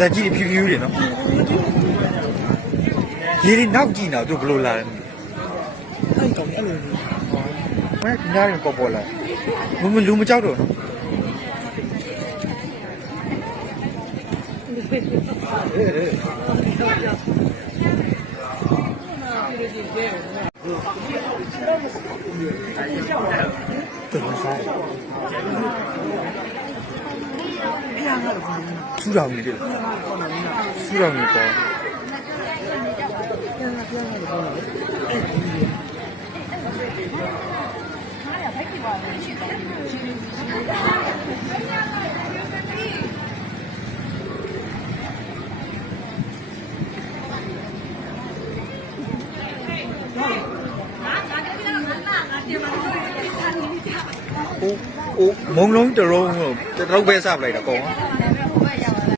ဒါကြီးဖြူဖြူတွေနော်ရေတွေနောက်ကြည့်နေတော့သူဘလို့လာတယ်အဲ့ကောင်အဲ့လိုမင်းညားရင်ပေါ်လာလူမကြောက်တော့နော်ထူတော်နေတယ်ထူတော်နေတော့အိုးမုံလုံးတလုံးပဲစပလိုက်တော့ကော